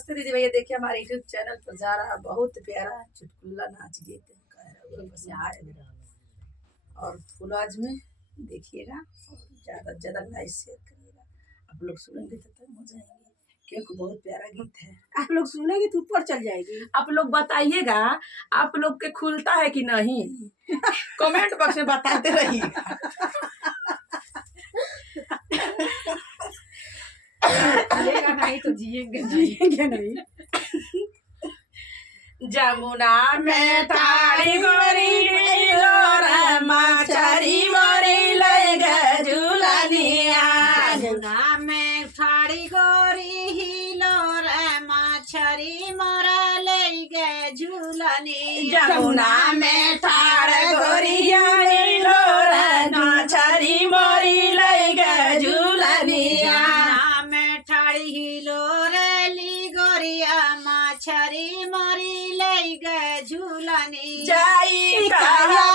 नमस्ते दीदी भैया, देखिए हमारे यूट्यूब चैनल पर जा रहा बहुत प्यारा चुटकुला नाच गीत और फुल आज में देखिएगा और ज़्यादा से ज़्यादा लाइक शेयर करिएगा। आप लोग सुनेंगे तो मजा आएंगे क्योंकि बहुत प्यारा गीत है। आप लोग सुनेंगे तो ऊपर चल जाएगी। आप लोग बताइएगा आप लोग के खुलता है कि नहीं, कमेंट बॉक्स में बताते रहिएगा। जिएगा नहीं तो जिएंगे नहीं। जमुना में ठाड़ी गोरी माछरी मोरी ले गे झूलनिया। जमुना में ठाड़ी गोरी हिलो रे माछरी मोरा ले गे झूलनी। जमुना में ठाड़ गोरिया हिलो रे माछरी मोरी ले गे झूलनिया। जमुना में ठाड़ी हिलो रे ली गोरिया माछरी मोरी ले गे झूलनी। जाई कहा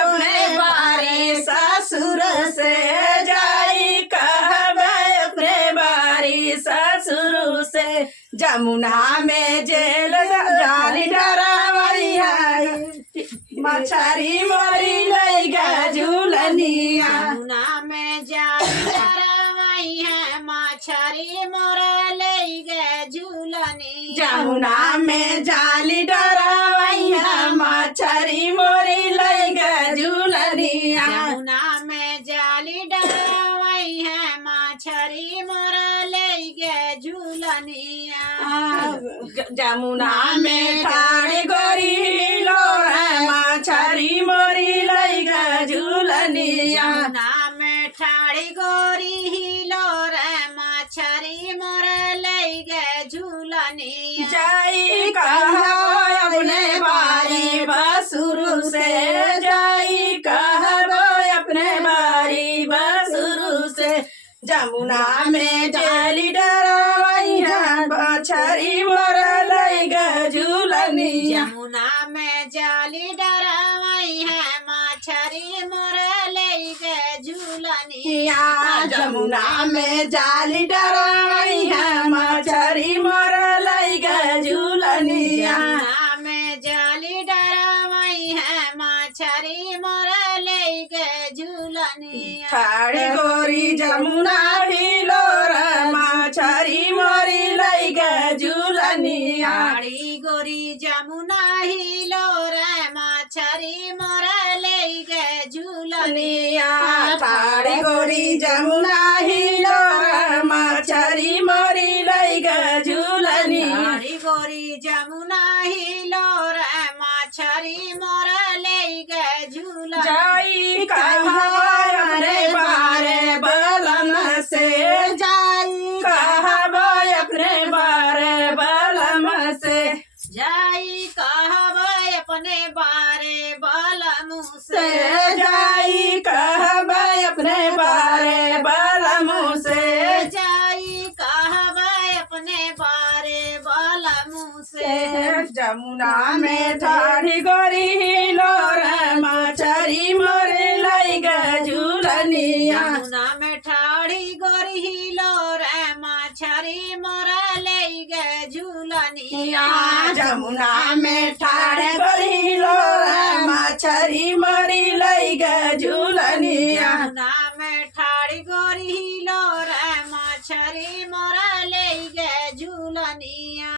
अपने बारी ससुर से, जाई कहा अपने बारी ससुर से। जमुना में जेल जाली डरावई है मछरी मोरी ले गे झूलनिया। जमुना में जाली डरावई है माछरी मोरा ले गे झूलनी। जमुना में जाली डरावई है मछरी मोरी ले गे झूलनिया। जमुना में जाली डरावई है माछरी मोरा ले गे झूलनिया। जमुना में ठाड़ी गोरी लोरे मछरी मोरी ले गे झूलनिया। जमुना में ठाड़ी गोरी हिलो रे माछरी मोरा ले गे झूलनिया। जाई कहा अपने बारी बसुर से, जाई कहा अपने बारी बसुर से। जमुना में जाली डरावई है मछरी मोरा ले गे झूलनिया। जमुना में जाली डरावई है माछरी मोरा ले गे झूलनिया। जमुना में जाली डरावई है मछरी मोरा ले गे झूलनिया। जमुना में जाली डरावई है माछरी मोरा ले गे झूलनिया। ठाड़ी गोरी जमुना हिलो रे मछरी मोरी ले गे झूलनिया। ठाड़ी गोरी जमुना हिलो रे माछरी मोरा ले गे झूलनिया। ठाड़ी गोरी जमुना हिलो रे मछरी मोरी ले गे झूलनिया। ठाड़ी गोरी जमुना हिलो रे माछरी मोरा ले गे झूलनिया। जाई कहा अपने बारे बलम से, जाई कहा अपने बारे बलम से। जाई कहबै अपने बारे बलमु से। जाई कहा अपने बारे बलम से। जाई कहबै अपने बारे बलमु से। जमुना में ठाड़ी गोरी हिलो रे मछरी मोरे ले गे झूलनिया। जमुना में ठाड़ी गोरी हिलो रे माछरी मोरा ले गे झूलनिया। जमुना में ठाड़े गोरी हिलो रे मछरी मोरी ले गे झूलनिया। जमुना में ठाड़ी गोरी हिलो रे माछरी मोरा ले गे झूलनिया।